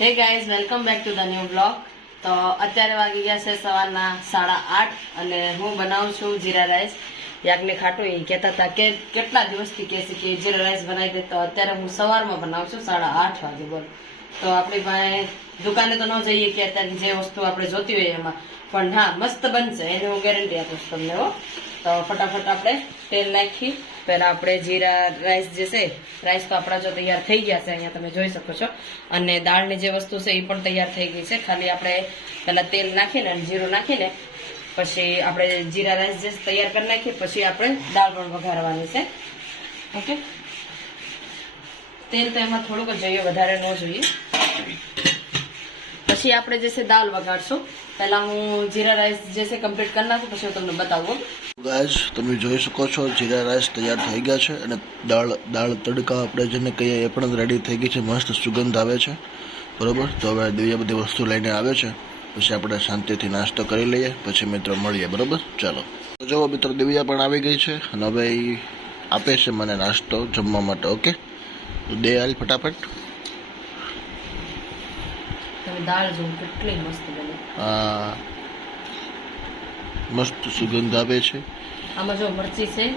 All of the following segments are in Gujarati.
Hey guys welcome back to the new blog તો અત્યારે વાગી ગયા છે સવારના સાડા આઠ અને હું બનાવું છું જીરા રાઈસ. યાજ્ઞિક ખાટો એ કહેતા હતા કે કેટલા દિવસથી કહે છે કે જીરા રાઈસ બનાવી દે, તો અત્યારે હું સવારમાં બનાવું છું, સાડા આઠ વાગે બોલ. તો આપણી પાસે દુકાને તો ન જઈએ કે અત્યારે જે વસ્તુ આપણે જોતી હોય એમાં. પણ હા, મસ્ત બનશે, એની હું ગેરંટી આપું છું તમને હો. તો ફટાફટ આપણે તેલ નાખી પહેલા આપણે જીરા, રાઈસ જે છે, રાઈસ તો આપણા જો તૈયાર થઈ ગયા છે, અહીંયા તમે જોઈ શકો છો. અને દાળની જે વસ્તુ છે એ પણ તૈયાર થઈ ગઈ છે. ખાલી આપણે પહેલાં તેલ નાખીને અને જીરું નાખીને પછી આપણે જીરા, રાઈસ જે તૈયાર કરી નાખીએ, પછી આપણે દાળ પણ વઘારવાની છે. ઓકે? તેલ તો એમાં થોડુંક જ જોઈએ, વધારે ન જોઈએ. પછી આપણે જે છે દાળ વઘારશું. પહેલા હું જીરા, રાઈસ જે છે કમ્પ્લીટ કરી નાખું, પછી હું તમને બતાવું. ગાઈસ તમે જોઈ શકો છો જીરા રાઈસ તૈયાર થઈ ગયા છે અને દાળ દાળ તડકા આપણે જેને કહીએ એ પણ રેડી થઈ ગઈ છે. મસ્ત સુગંધ આવે છે. બરાબર? તો હવે દિવ્યા બધી વસ્તુ લઈને આવે છે. પછી આપણે શાંતિથી નાસ્તો કરી લઈએ. પછી મિત્રો મળીએ. બરોબર? ચાલો. તો જુઓ મિત્રો દિવ્યા પણ આવી ગઈ છે અને હવે એ આપે છે મને નાસ્તો જમવા માટે. ઓકે? તો દે હાલ ફટાફટ. દાળ કેટલી મસ્ત બની. આ મસ્ત સુગંધ આવે છે. આમાં જો મરચી છે.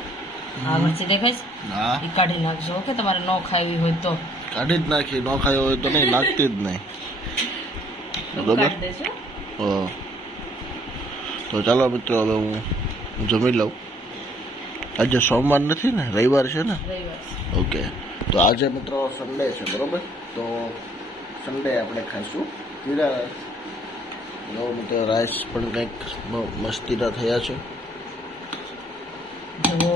આ મરચી દેખાય છે? હા. એ કાઢી નાખજો ઓકે? તમારે ન ખાવી હોય તો. કાઢી જ નાખી ન ખાયો હોય તો નહીં નાખતી જ નહીં. બરોબર? હા. તો ચાલો મિત્રો હવે હું જમી લઉં. આજે સોમવાર નથી ને રવિવાર છે ને? ઓકે. તો આજે મિત્રો સન્ડે છે બરોબર? તો સન્ડે આપણે ખાઈશું. જીરા નવો મિત્રો રાઈસ પણ કંઈક મસ્તીના થયા છે. જો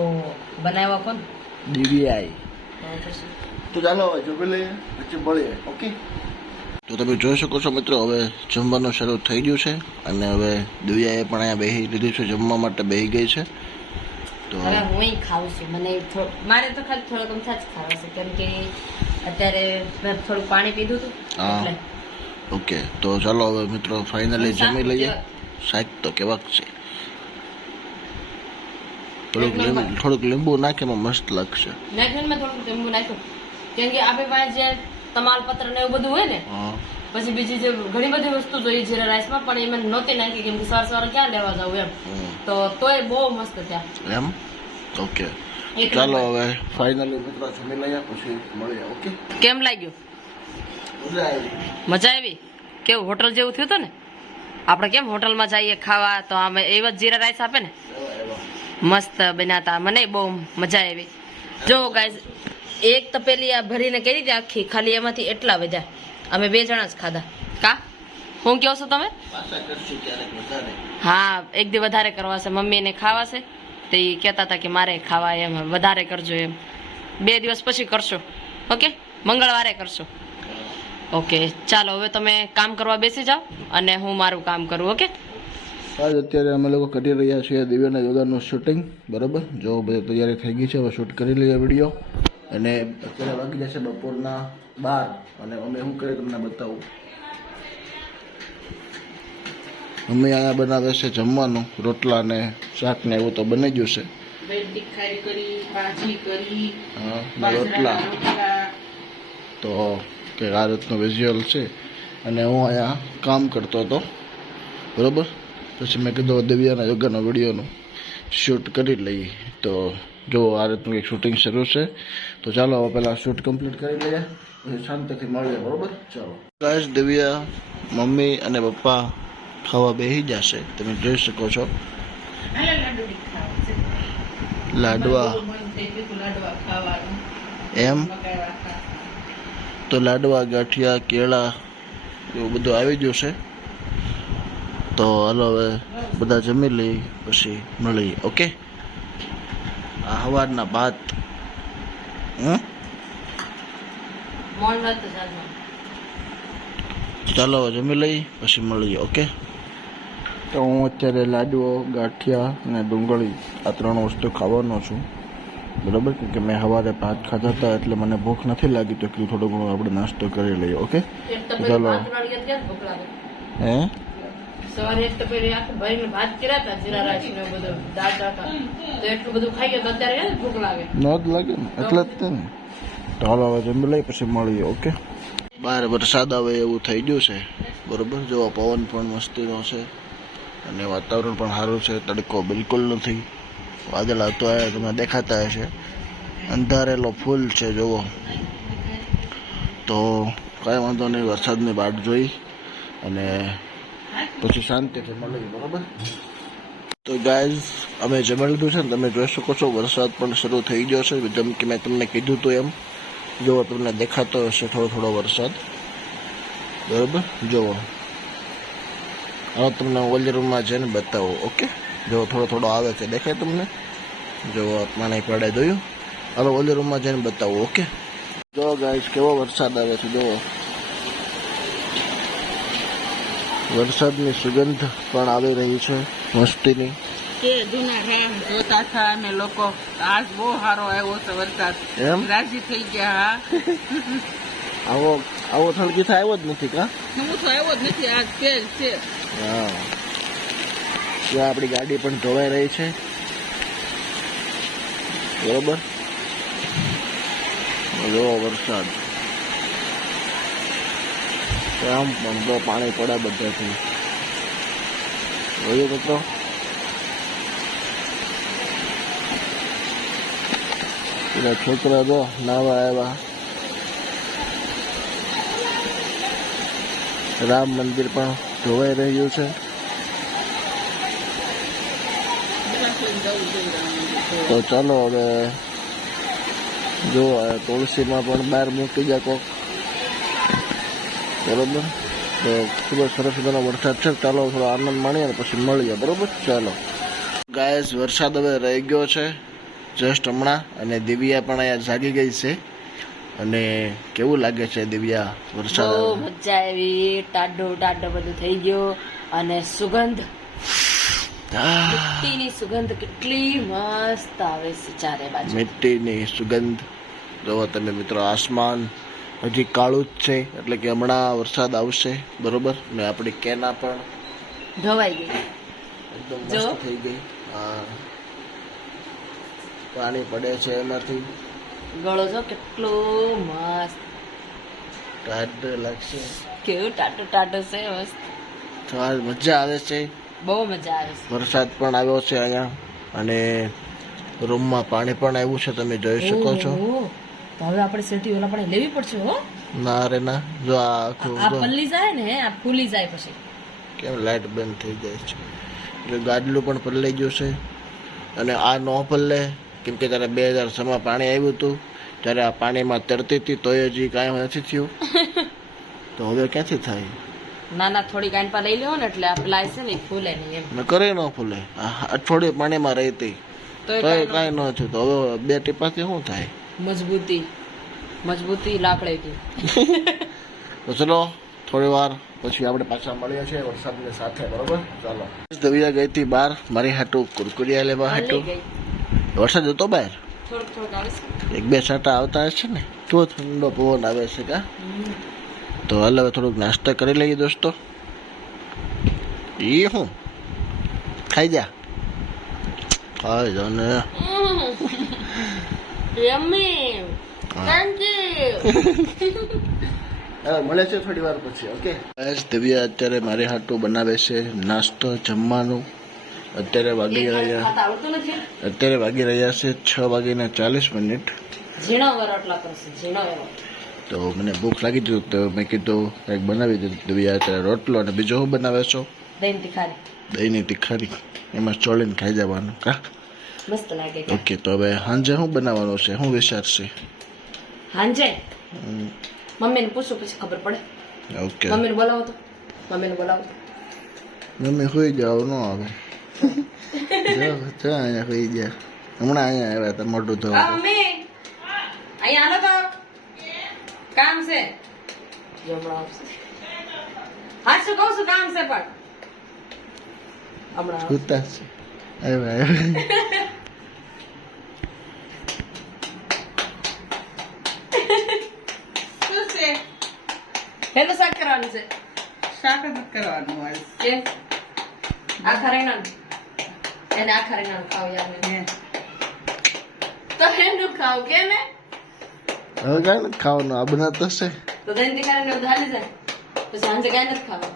બનાવ્યા કોણ? ડીવીઆઈ તો ચાલો હવે જમી લઈએ પછી મળીએ ઓકે? તો તમે જોઈ શકો છો મિત્રો હવે જમવાનું શરૂ થઈ ગયું છે અને હવે દિવ્યાએ પણ અહીંયા બેસી લીધું છે જમવા માટે બેસી ગઈ છે. તો હવે હું ખાઉં છું મને મારે તો ખાલી થોડોક અમથા જ ખાવા છે કેમ કે અત્યારે મેં થોડું પાણી પીધું હતું એટલે ઓકે તો ચાલો હવે મિત્રો ફાઇનલી જમી લઈએ. શાક તો કેવાક છે. થોડુંક લીંબુ થોડુંક લીંબુ નાખે એમાં મસ્ત લાગશે. નાખ્યું મેં થોડુંક લીંબુ નાખ્યું. કેમ કે આપણી પાસે જે તમાલપત્ર ને એવું બધું હોય ને પછી બીજી જે ઘણી બધી વસ્તુ જોઈએ જીરા રાઈસમાં પણ એ મેં નહોતી નાખી કેમ કે સવાર સવાર ક્યાં લેવા જવું એમ. તો તોય બહુ મસ્ત થયા એમ? ઓકે. ચાલો હવે ફાઇનલી મિત્રો જમી લઈએ પછી મળીએ ઓકે? કેમ લાગ્યું? મજા આવી? કેવું, હોટલ જેવું થયું હતું ને આપણે કેમ હોટલમાં જઈએ ખાવા? તો આમે એવા જ જીરા રાઈસ આપે ને? મસ્ત બનાતા, મને બહુ મજા આવી. જો ગાઈઝ એક તપેલી આ ભરીને કરી હતી આખી, ખાલી એમાંથી એટલા બધા અમે બે જણા જ ખાધા. કા? હું કહો છો તમે? હા, એક દી વધારે કરવા છે. મમ્મીને ખાવા છે. તો એ કહેતા હતા કે મારે ખાવા એમ, વધારે કરજો એમ. બે દિવસ પછી કરશો. ઓકે? મંગળવારે કરશો. ઓકે ચાલો હવે તમે કામ કરવા બેસી જાઓ અને હું મારું કામ કરું ઓકે? આજ અત્યારે અમે લોકો કરી રહ્યા છીએ દિવ્યાના યોગાનું શૂટિંગ બરાબર? જો બધી તૈયારી થઈ ગઈ છે હવે શૂટ કરી લઈએ વીડિયો. અને અત્યારે વાગી જશે બપોરના બાર અને અમે શું કરીએ તમને બતાવું? અમે અહીંયા બનાવે છે જમવાનું રોટલા ને શાક ને એવું તો બની ગયું છે. હા રોટલા. તો કે આ રીતનું વિઝ્યુઅલ છે અને હું અહીંયા કામ કરતો હતો. બરાબર? પછી મેં કીધું દિવ્યાના યોગાના વિડીયોનું શૂટ કરી લઈએ. તો જો આ રીતનું એક શૂટિંગ શરૂ છે તો ચાલો હવે પહેલાં શૂટ કમ્પ્લીટ કરી લઈએ પછી શાંતિથી મળીએ. બરાબર? ચાલો. ગાઈસ દિવ્યા મમ્મી અને પપ્પા ખાવા બેસી જશે. તમે જોઈ શકો છો. લાડવા. એમ? તો લાડવા ગાંઠિયા કેળા એવું બધું આવી ગયું છે. તો હાલો હવે બધા જમી લઈ પછી મળીએ ઓકે? આ સવારના ભાત. ચાલો હવે જમી લઈ પછી મળીએ ઓકે? તો હું અત્યારે લાડવો ગાંઠિયા અને ડુંગળી આ ત્રણ વસ્તુ ખાવાનો છું. બરાબર? કેમ કે મેં સવારે ભાત ખાધા હતા એટલે મને ભૂખ નથી લાગી તો કીધું થોડો ઘણો આપણે નાસ્તો કરી લઈએ ઓકે? ચાલો. હે? સવારે એક તો આખું ભરીને ભાત કર્યા હતા જીરા રાઈસ ને બધું દાળ ચાવતા તો એટલું બધું ખાઈ ગયો અત્યારે ભૂખ લાગે? ન જ લાગે ને એટલે જ તે ને. હાલો હવે જમી લઈ પછી મળીએ ઓકે? બહાર વરસાદ આવે એવું થઈ ગયું છે બરોબર? જો પવન પણ મસ્તીનો છે અને વાતાવરણ પણ સારું છે તડકો બિલકુલ નથી. વાદળા તો આ તમને દેખાતા હશે. અંધારેલો ફૂલ છે, જુઓ. તો કાંઈ વાંધો નહીં, વરસાદની વાટ જોઈ અને પછી શાંતિથી મળી બરાબર? તો ગાઈઝ અમે જમી લીધું છે ને, તમે જોઈ શકો છો, વરસાદ પણ શરૂ થઈ ગયો છે. જેમ કે મેં તમને કીધું હતું એમ જુઓ તમને દેખાતો હશે થોડો થોડો વરસાદ. બરાબર? જુઓ. હવે તમને ઓલી રૂમમાં જઈને બતાવો, ઓકે? જો થોડો થોડો આવે છે દેખાય તમને? જુઓ એક પડે જોયું. હવે ઓલી રૂમમાં જઈને બતાવો ઓકે? જો ગાઈસ કેવો વરસાદ આવે છે જુઓ. વરસાદની સુગંધ પણ આવી રહી છે મસ્તીની. કે જૂના રામ જોતા હતા લોકો આજ બહુ સારો આવ્યો છે વરસાદ. એમ? રાજી થઈ ગયા હા. આવો આવો થળકી થાય આવ્યો જ નથી કા? હું તો આવ્યો જ નથી આજ કે છે. હા. જો આપણી ગાડી પણ ધોવાઈ રહી છે. બરોબર? જો વરસાદ. આમ પણ તો પાણી પડે બધાથી. જોયું મિત્રો? પેલા છોકરા જો નાવા આવ્યા. રામ મંદિર પણ ધોવાઈ રહ્યું છે. તો ચાલો હવે જો તુલસીમાં પણ બહાર મૂકી જાય કોક. બરોબર? તો ખૂબ જ સરસ મજાનો વરસાદ છે. ચાલો થોડો આનંદ માણીએ પછી મળીએ. બરોબર? ચાલો. ગાયસ, વરસાદ હવે રહી ગયો છે. જસ્ટ હમણાં અને દિવ્યા પણ અહીંયા જાગી ગઈ છે. અને કેવું લાગે છે દિવ્યા વરસાદ? બહુ મજા આવી. ટાઢો ટાઢો બધું થઈ ગયો અને સુગંધ મિટ્ટીની સુગંધ કેટલી મસ્ત આવે છે ચારે બાજુ. મિટ્ટીની સુગંધ. જોવો તમે મિત્રો આસમાન હજી કાળું જ છે એટલે કે હમણાં વરસાદ આવશે બરોબર? ને આપણી કેના પણ ધોવાઈ ગઈ. એકદમ. મસ્ત થઈ ગઈ. હા. પાણી પડે છે એમાંથી. ગળો જો કેટલો મસ્ત. ટાટો લાગશે. કેવું ટાટો ટાટો છે મસ્ત. મજા આવે છે. બહુ મજા આવે છે. વરસાદ પણ આવ્યો છે અહીંયા. અને રૂમમાં પાણી પણ આવ્યું છે તમે જોઈ શકો છો. તો હવે આપણે સેટી ઓલા પણ લેવી પડશે હો. ના રે ના જો આ આખું આ પલ્લી જાય ને આ ફૂલી જાય પછી. કેમ લાઈટ બંધ થઈ જાય છે. એટલે ગાડલું પણ પલળી ગયું છે. અને આ ન પલ્લે કેમ કે ત્યારે બે હજાર છમાં પાણી આવ્યું હતું. ત્યારે આ પાણીમાં તરતી હતી તોય હજી કાંઈ નથી થયું. તો હવે ક્યાંથી થાય? ના ના થોડી ગાંઠપા લઈ લેવો ને એટલે આ પ્લાય છે ને ફૂલે નહીં એમ. ને કરે ન ફૂલે. અઠવાડિયે પાણીમાં રહેતી. તો કાંઈ ન થયું. તો હવે બે ટીપાથી શું થાય? મજબૂતી. મજબૂતી લાકડે કી તો ચલો થોડી વાર પછી આપણે પાછા મળીએ છીએ વરસાદની સાથે બરોબર? ચાલો. દવિયા ગઈ હતી બહાર. મારી હાટું કુરકુરિયા લેવા હાટું. વરસાદ હતો બહાર? એક બે છાંટા આવતા હશે ને? તો ઠંડો પવન આવે છે કા? તો હાલ હવે થોડુંક નાસ્તો કરી લઈએ દોસ્તો. એ હું? ખાઈ જા. ખાઈ જા ને. મળે છે થોડી વાર પછી ઓકે? બસ દિવ્યા અત્યારે મારે હાટું બનાવે છે નાસ્તો જમવાનું. અત્યારે વાગી રહ્યા અત્યારે વાગી રહ્યા છે છ વાગીને ચાલીસ મિનિટ. ઝીણો વરોટલા કરશે ઝીણો વરોટ તો મને ભૂખ લાગી હતી તો મેં કીધું કંઈક બનાવી દીધું. અત્યારે રોટલો અને બીજો શું બનાવે છો? દહીં તીખારી. દહીંની તીખારી. એમાં ચોળીને ખાઈ જવાનું. કા? મસ્ત લાગે ઓકે તો હવે સાંજે શું બનાવવાનું છે? શું વિચારશે? હાંજે? મમ્મીને પૂછું પછી ખબર પડે. ઓકે. મમ્મીને બોલાવો તો. મમ્મીને બોલાવો મમ્મી સુઈ જાવ ન આવે. અહીંયા સુઈ ગયા. હમણાં અહીંયા આવ્યા હતા મોટું થવા મમ્મી! અહીંયા આવો તો. કામ છે? આવશે. હા શું કહું છું કામ છે પણ. હમણાં આવશે. છે. આવ્યા આવ્યા શું શાક કરવાનું છે. શાક જ કરવાનું હોય. કે આખા રીંગણા. એને આખા રીંગણા ખાવ યાર. ને. તો એનું ખાવ કે ને? હવે કાંઈ નથી ખાવાનું આ બનાવતો છે. તો દહીં દીકરાને એવું જાય? પછી સાંજે કાંઈ નથી ખાવા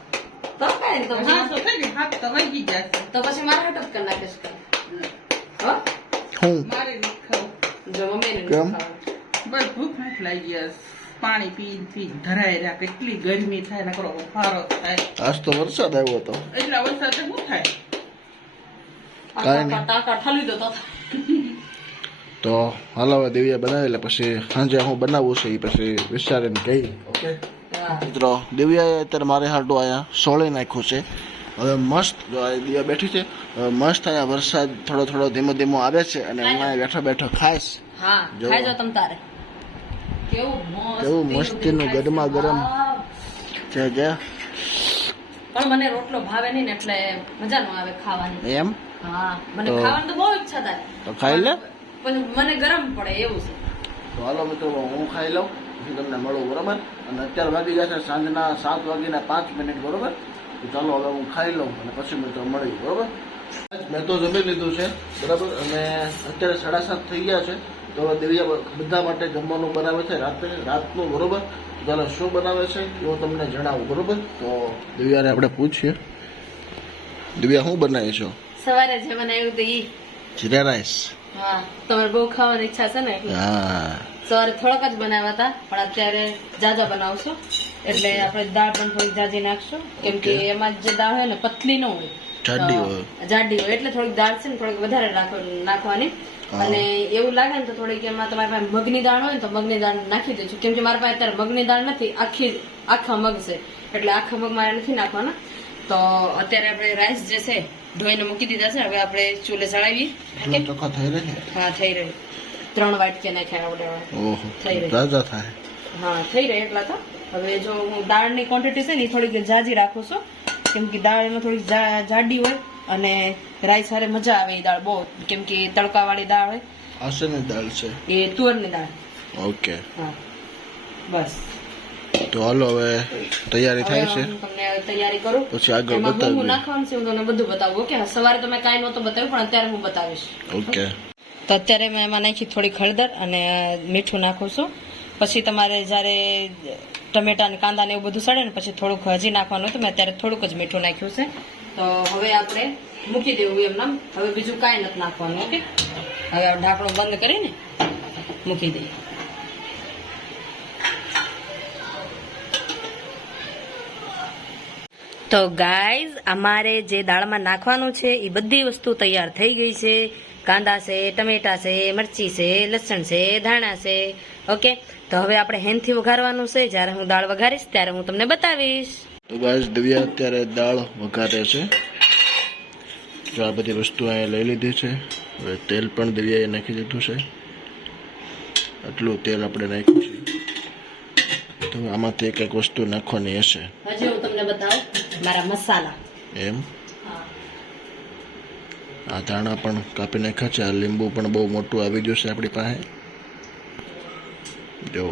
તો કાંઈ તો હા તો કઈ હાથ તો વાગી જશે તો પછી મારે હટક કરી નાખીશ. હો? હું? મારે નથી ખાવું. જો મમ્મીને કેમ? બસ ભૂખ નથી લાગી યાર. પાણી પી પી ધરાય રહ્યા કેટલી ગરમી થાય નકરો ફારો થાય. આજ તો વરસાદ આવ્યો હતો એટલા વરસાદ શું થાય? કાંઈ નહીં. ટાંકા ટાંકા ઠાલી દો તો તો હાલ હવે દિવ્યા બનાવી એટલે પછી સાંજે હું બનાવું છે એ પછી વિચારીને કહી ઓકે. મિત્રો દિવ્યાએ અત્યારે મારે હાટું અહીંયા સોળી નાખ્યું છે. હવે મસ્ત જો આ દિવ્યા બેઠી છે મસ્ત અહીંયા વરસાદ થોડો થોડો ધીમો ધીમો આવે છે અને હું અહીંયા બેઠો બેઠો ખાઈશ. હા જો. તમ તારે. કેવું મસ્ત કેવું મસ્તીનું ગરમા ગરમ. છે જે પણ મને રોટલો ભાવે નહીં ને એટલે મજા ન આવે ખાવાની. એમ? હા મને ખાવાની તો બહુ ઈચ્છા થાય. તો ખાઈ લે. પણ મને ગરમ પડે એવું છે. તો હાલો મિત્રો હું ખાઈ લઉં પછી તમને મળું બરોબર? અને અત્યારે વાગી જશે સાંજના સાત વાગીને પાંચ મિનિટ બરોબર? તો ચાલો હવે હું ખાઈ લઉં અને પછી મિત્રો મળી બરોબર? મેં તો જમી લીધું છે બરાબર? અને અત્યારે સાડા સાત થઈ ગયા છે તો હવે દેવિયા બધા માટે જમવાનું બનાવે છે રાત્રે રાતનું બરોબર? ચાલો શું બનાવે છે એ હું તમને જણાવું બરોબર? તો દિવ્યાને આપણે પૂછીએ. દિવ્યા શું બનાવી છો? સવારે જે બનાવ્યું તો એ જીરા રાઈસ. હા તમારે બહુ ખાવાની ઈચ્છા છે ને હા. સવારે થોડાક જ બનાવ્યા હતા પણ અત્યારે જાજા બનાવશું. એટલે આપણે દાળ પણ થોડીક જાજી નાખશું. કેમ કે એમાં જે દાળ હોય ને પતલી ન હોય. જાડી હોય. જાડી હોય. એટલે થોડીક દાળ છે ને થોડીક વધારે નાખવા- નાખવાની. અને એવું લાગે ને તો થોડીક એમાં તમારી પાસે મગની દાળ હોય ને તો મગની દાળ નાખી દેજો. કેમ કે મારા પાસે અત્યારે મગની દાળ નથી આખી આખા મગ છે. એટલે આખા મગ મારે નથી નાખવાના. તો અત્યારે આપણે રાઈસ જે છે ધોઈને મૂકી દીધા છે. હવે આપણે ચૂલે ચડાવીએ. જો થઈ રહે હા થઈ રહ્યું. ત્રણ વાટકે નાખ્યા આવડે થઈ રહી. તાજા થાય. હા થઈ રહી એટલા તો. હવે જો હું દાળની ક્વોન્ટિટી છે ને એ થોડીક જાજી રાખું છું. કેમ કે દાળ એમાં થોડીક જા- જાડી હોય અને રાઈસ હારે મજા આવે એ દાળ બહુ. કેમ કે તડકાવાળી દાળ હોય. આસેની દાળ છે. એ તુવરની દાળ. ઓકે. હા. બસ. તો હાલો હવે તૈયારી થાય છે. તમને તૈયારી કરું. પછી આગળ બતાવું હું નાખવાનું છે હું તમને બધું બતાવું. ઓકે સવારે તો મેં કાંઈ નહોતું બતાવ્યું પણ અત્યારે હું બતાવીશ. ઓકે. તો અત્યારે મેં એમાં નાખી થોડીક હળદર અને મીઠું નાખું છું. પછી તમારે જ્યારે ટમેટા અને કાંદા ને એવું બધું સડે ને પછી થોડુંક હજી નાખવાનું હતું મેં અત્યારે થોડુંક જ મીઠું નાખ્યું છે. તો હવે આપણે મૂકી દેવું એમ નામ. હવે બીજું કાંઈ નથી નાખવાનું ઓકે? હવે ઢાંકણું બંધ કરીને મૂકી દઈએ. તો ગાઈઝ અમારે જે દાળમાં નાખવાનું છે એ બધી વસ્તુ તૈયાર થઈ ગઈ છે. કાંદા છે ટમેટા છે મરચી છે લસણ છે ધાણા છે. ઓકે? તો હવે આપણે હેનથી વઘારવાનું છે. જ્યારે હું દાળ વઘારીશ ત્યારે હું તમને બતાવીશ. તો ગાઈઝ દિવ્યા અત્યારે દાળ વઘારે છે. જો આ બધી વસ્તુ અહીંયા લઈ લીધી છે. હવે તેલ પણ દિવ્યાએ નાખી દીધું છે. આટલું તેલ આપણે નાખ્યું છે. તો આમાંથી એક એક વસ્તુ નાખવાની હશે. હજી હું તમને બતાવું. મારા મસાલા. એમ? આ ધાણા પણ કાપી નાખ્યા છે આ લીંબુ પણ બહુ મોટું આવી જશે આપણી પાસે. જો.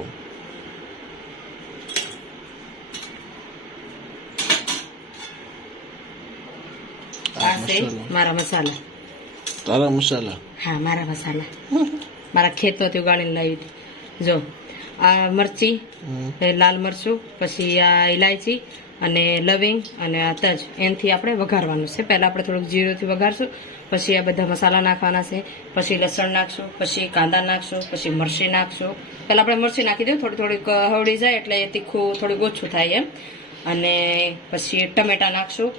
મારા મસાલા. તારા મસાલા? હા મારા મસાલા. મારા ખેતરથી ઉગાડીને લાવી જો આ મરચી. લાલ મરચું પછી આ ઇલાયચી અને લવિંગ અને આ તજ એનથી આપણે વઘારવાનું છે. પહેલાં આપણે થોડુંક જીરુંથી વઘારશું પછી આ બધા મસાલા નાખવાના છે પછી લસણ નાખશું પછી કાંદા નાખશું પછી મરચી નાખશું. પહેલાં આપણે મરચી નાખી દઉં થોડી થોડીક હવડી જાય એટલે તીખું થોડુંક ઓછું થાય એમ. અને પછી ટમેટા નાખશું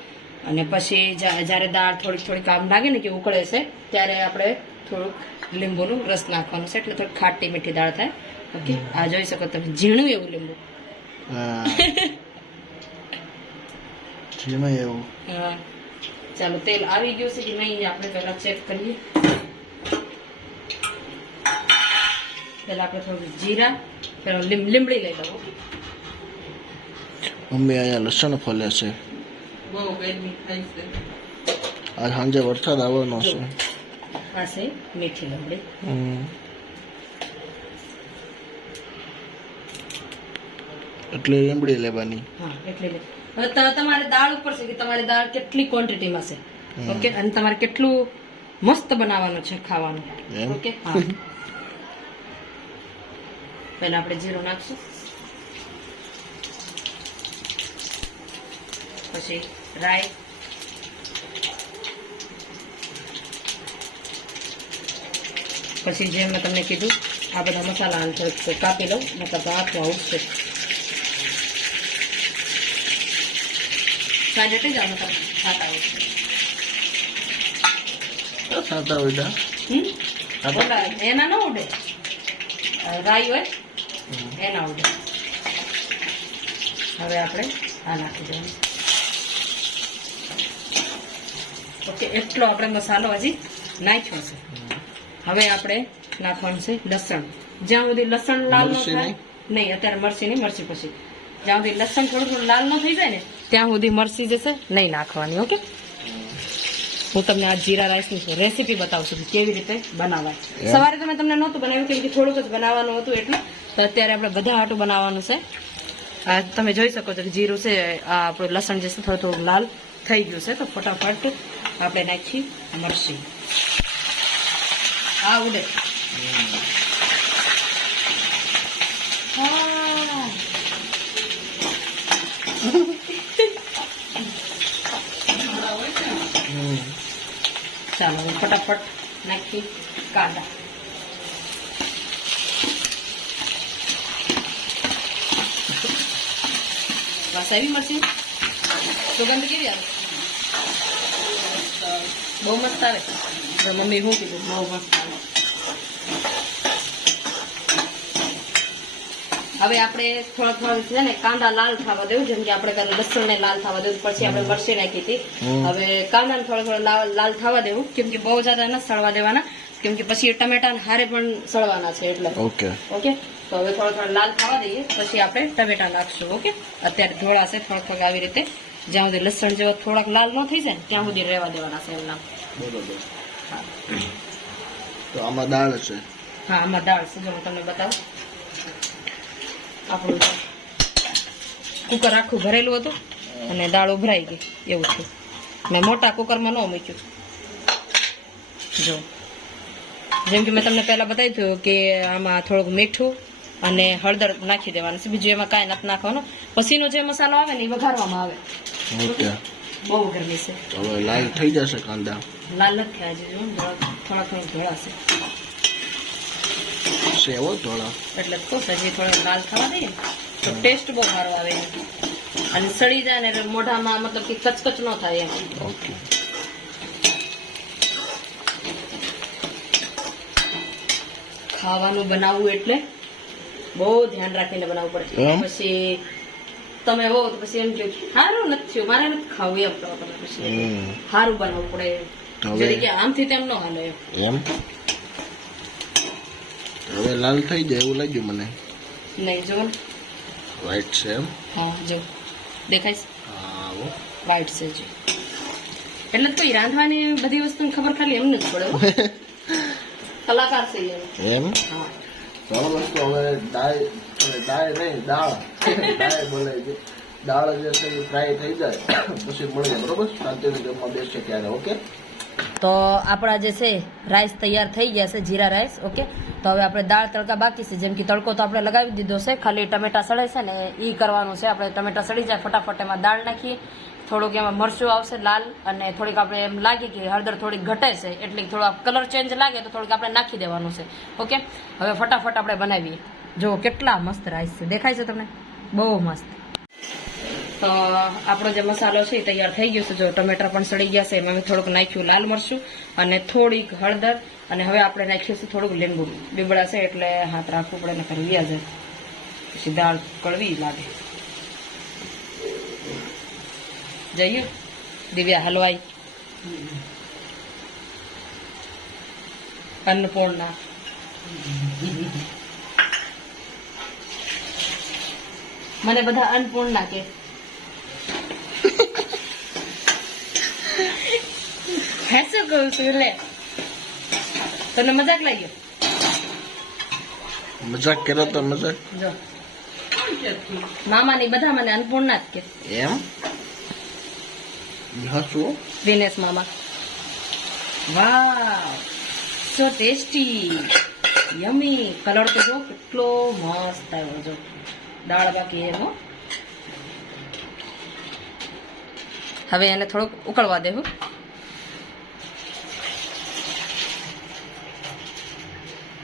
અને પછી જ્યારે દાળ થોડીક થોડીક કામ લાગે ને કે ઉકળે છે ત્યારે આપણે થોડુંક લીંબુનું રસ નાખવાનું છે એટલે થોડીક ખાટી મીઠી દાળ થાય. ઓકે? આ જોઈ શકો તમે ઝીણું એવું લીંબુ. ઝીણું એવું. હા. ચાલો તેલ આવી ગયું છે કે નહીં આપણે પહેલા ચેક કરીએ. પહેલા આપણે થોડું જીરા પેલા લીમ- લીમડી લઈ લઉં? મમ્મી અહીંયા લસણ ફોલે છે. બહુ ગરમી થાય છે. આજ સાંજે વરસાદ આવવાનો છે. પાસે મીઠી લીમડી. એટલે લીમડી લેવાની. હા એટલે તમારે દાળ ઉપર છે કે તમારે દાળ કેટલી ક્વોન્ટિટીમાં છે? ઓકે અને તમારે કેટલું મસ્ત બનાવવાનું છે ખાવાનું? ઓકે પહેલા આપણે જીરું નાખશું. પછી રાઈ. પછી જેમ મેં તમને કીધું આ બધા મસાલા કાપી લઉં મતલબ આખું આવું છે ઓલા એના ન ઉડે. રાઈ હોય એના ઉડે. હવે આપણે આ નાખી દેવાનું. ઓકે એટલો આપણે મસાલો હજી નાખ્યો છે. હવે આપણે નાખવાનું છે લસણ. જ્યાં સુધી લસણ લાલ ન થાય નહીં? નહીં અત્યારે મરસી નહીં મરસી પછી. જ્યાં સુધી લસણ થોડું થોડું લાલ ન થઈ જાય ને ત્યાં સુધી મરસી જશે નહીં નાખવાની ઓકે? હું તમને આ જીરા રાઈસની રેસીપી બતાવું છું કે કેવી રીતે બનાવાય સવારે તમે તમને નહોતું બનાવ્યું કેમ કે થોડુંક જ બનાવવાનું હતું એટલે. તો અત્યારે આપણે બધા આટું બનાવવાનું છે. આ તમે જોઈ શકો છો કે જીરું છે આ આપણું લસણ જે છે થોડું થોડું લાલ થઈ ગયું છે. તો ફટાફટ આપણે નાખી મરસી. આ ઉડે. હા. ચાલો, હું ફટાફટ નાખી કાંદા. બસ આવી મરચી સુગંધ કેવી આવે? બહુ મસ્ત આવે. મમ્મી શું કીધું? બહુ મસ્ત આવે. હવે આપણે થોડા થોડા છે ને કાંદા લાલ થવા દેવું જેમ કે આપણે કાલે લસણ ને લાલ થવા દેવું પછી આપણે મરચી નાખી હતી. હવે હવે કાંદાને થોડા થોડા લાલ થવા દેવું કેમ કે બહુ જ્યાદા ન સળવા દેવાના કેમ કે પછી ટમેટા હારે પણ સળવાના છે એટલે. ઓકે. ઓકે? તો હવે થોડા થોડા લાલ થવા દઈએ પછી આપણે ટમેટા નાખશું ઓકે? અત્યારે ધોળા છે થોડા થોડા આવી રીતે. જ્યાં સુધી લસણ જેવા થોડાક લાલ ન થઈ જાય ત્યાં સુધી રહેવા દેવાના છે એમના. બરોબર. તો આમાં દાળ છે. હા આમાં દાળ છે જો હું તમને બતાવું. આપણું કુકર આખું ભરેલું હતું અને દાળ ઉભરાઈ ગઈ એવું છે મેં મોટા કુકરમાં ન મૂક્યું. જો. જેમ કે મેં તમને પહેલા બતાવ્યું હતું કે આમાં થોડુંક મીઠું અને હળદર નાખી દેવાનું છે. બીજું એમાં કાંઈ નથી નાખવાનું. પછીનો જે મસાલો આવે ને એ વઘારવામાં આવે. બહુ ગરમી છે. હવે લાલ થઈ જશે કાંદા. લાલ જ થયા છે થોડાક થોડાક થોડાક ધોળા છે સેવો થોડા. એટલે તો સજી થોડો લાલ થવા દઈએ તો ટેસ્ટ બહુ સારો આવે અને સડી જાય ને એટલે મોઢામાં મતલબ કે કચકચ ન થાય એમ. ઓકે. ખાવાનું બનાવવું એટલે બહુ ધ્યાન રાખીને બનાવવું પડે. પછી તમે હો તો પછી એમ કે સારું નથી થયું મારે નથી ખાવું એમ પછી. સારું બનાવવું પડે કે આમથી તેમ ન હાલે એમ? હવે લાલ થઈ જાય એવું લાગ્યું મને. નહીં જો. વ્હાઈટ છે એમ? હા જો. દેખાય હા. વ્હાઈટ છે જો. એટલે તો રાંધવાની બધી વસ્તુની ખબર ખાલી એમને જ પડે. કલાકાર છે એમ. હા. ચાલો તો હવે દાળ દાળ નહીં દાળ. દાળ બોલે છે. દાળ જે છે એ ફ્રાય થઈ જાય. પછી મળીએ બરોબર? શાંતિથી જમવા બેસશે ત્યારે ઓકે? તો આપણા જે છે રાઈસ તૈયાર થઈ ગયા છે, જીરા રાઈસ ઓકે તો હવે આપણે દાળ તડકા બાકી છે, જેમ કે તડકો તો આપણે લગાવી દીધો છે, ખાલી ટમેટા સડે છે ને એ કરવાનું છે. આપણે ટમેટા સડી જાય, ફટાફટ એમાં દાળ નાખીએ. થોડુંક એમાં મરચું આવશે, લાલ, અને થોડીક આપણે એમ લાગે કે હળદર થોડીક ઘટે છે, એટલે થોડો કલર ચેન્જ લાગે તો થોડુંક આપણે નાખી દેવાનું છે ઓકે હવે ફટાફટ આપણે બનાવીએ. જો કેટલા મસ્ત રાઈસ છે, દેખાય છે તમને? બહુ મસ્ત. તો આપણો જે મસાલો છે એ તૈયાર થઈ ગયો છે. જો ટમેટા પણ સડી ગયા છે, એમાં થોડુંક નાખ્યું લાલ મરચું અને થોડીક હળદર અને હવે આપણે નાખ્યું છે થોડુંક લીંબુ. છે એટલે હાથ રાખવું પડે ને કરવી આજે પછી દાળ કડવી લાગે. જઈએ દિવ્યા, હલવાઈ? અન્નપૂર્ણા. મને બધા અન્નપૂર્ણા કે હે શું કહું છું લે તને મજાક લાગ્યો? મજાક કર્યો તો મજાક. જો. મામાની બધા મને અન્નપૂર્ણા જ કે. એમ? હા દિનેશ મામા. વાવ સો ટેસ્ટી યમી કલર તો જો કેટલો મસ્ત આવ્યો જો. દાળ બાકી એમ હવે એને થોડુંક ઉકળવા દેવું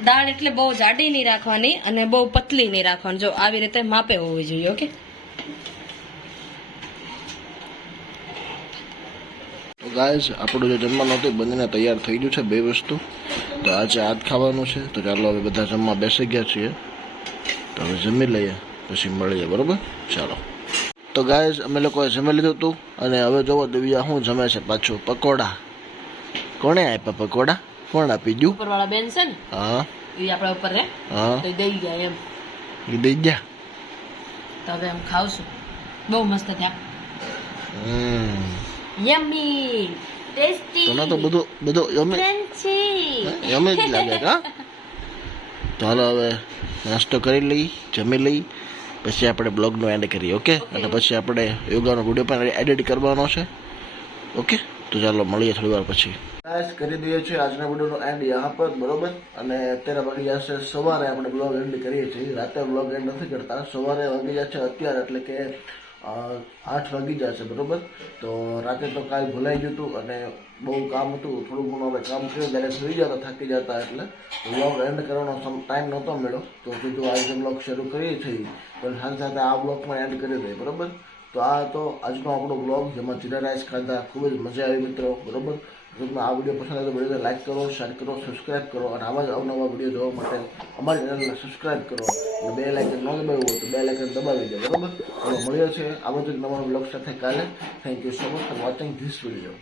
દાળ એટલે બહુ જાડી નહીં રાખવાની અને બહુ પતલી નહીં રાખવાની. જો આવી રીતે માપે હોવી જોઈએ, ઓકે? ગાઈઝ આપણું જે જમવાનું હતું બંનેને તૈયાર થઈ ગયું છે, બે વસ્તુ. તો આજે આજ ખાવાનું છે. તો ચાલો હવે બધા જમવા બેસી ગયા છીએ. તો હવે જમી લઈએ, પછી મળીએ, બરોબર? ચાલો. તો ગાઈઝ અમે લોકોએ જમી લીધું હતું અને હવે જોવો દિવ્યા શું જમે છે પાછું. પકોડા. કોણે આપ્યા પકોડા? કોણ આપી ગયું ઉપરવાળા બેન છે ને હા. એ આપણા ઉપર રે હા. તો દઈ ગયા એમ. એ દઈ ગયા તો હવે એમ ખાવશું. બહુ મસ્ત થયા. યમ્મી ટેસ્ટી તને તો બધું બધું યમી ક્રન્ચી એમ જ લાગે હા. ચાલો હવે નાસ્તો કરી લઈ જમી લઈ. પછી આપણે બ્લોગનો એન્ડ કરીએ ઓકે? અને પછી આપણે યોગાનો વીડિયો પણ એડિટ કરવાનો છે. ઓકે? તો ચાલો મળીએ થોડી વાર પછી. ગાઈસ કરી દઈએ છીએ. આજના વિડીયોનો એન્ડ યહાં પર, બરોબર? અને અત્યારે વાગી જશે સવારે. આપણે બ્લોગ એન્ડ કરીએ છીએ. રાતે બ્લોગ એન્ડ નથી કરતા. સવારે વાગી જશે અત્યારે, એટલે કે આઠ વાગી જશે, બરોબર? તો રાતે તો કાલ ભૂલાઈ ગયું હતું અને બહુ કામ હતું. થોડું ઘણું આપણે કામ કર્યું ત્યારે સુઈ જતા, થાકી જતા, એટલે બ્લોગ એન્ડ કરવાનો ટાઈમ નહોતો મળ્યો. તો કીધું આજે બ્લોગ શરૂ કરીએ છીએ. પણ સાથે સાથે આ બ્લોગ પણ એન્ડ કરી દઈએ, બરોબર? તો આ હતો આજનો આપણો બ્લોગ જેમાં જીરા રાઈસ ખાધા, ખૂબ જ મજા આવી મિત્રો, બરોબર? તમને આ વીડિયો પસંદ આવે તો વિડીયોને લાઈક કરો, શેર કરો સબસ્ક્રાઈબ કરો અને આવા જ અવનવા વીડિયો જોવા માટે અમારી ચેનલને સબસ્ક્રાઈબ કરો અને બે લાઇકન ન દબાવ્યું હોય તો બે લાઇકન દબાવી દો બરાબર? મળ્યો છે જ એક નવા બ્લોગ સાથે કાલે. Thank you so much for watching this video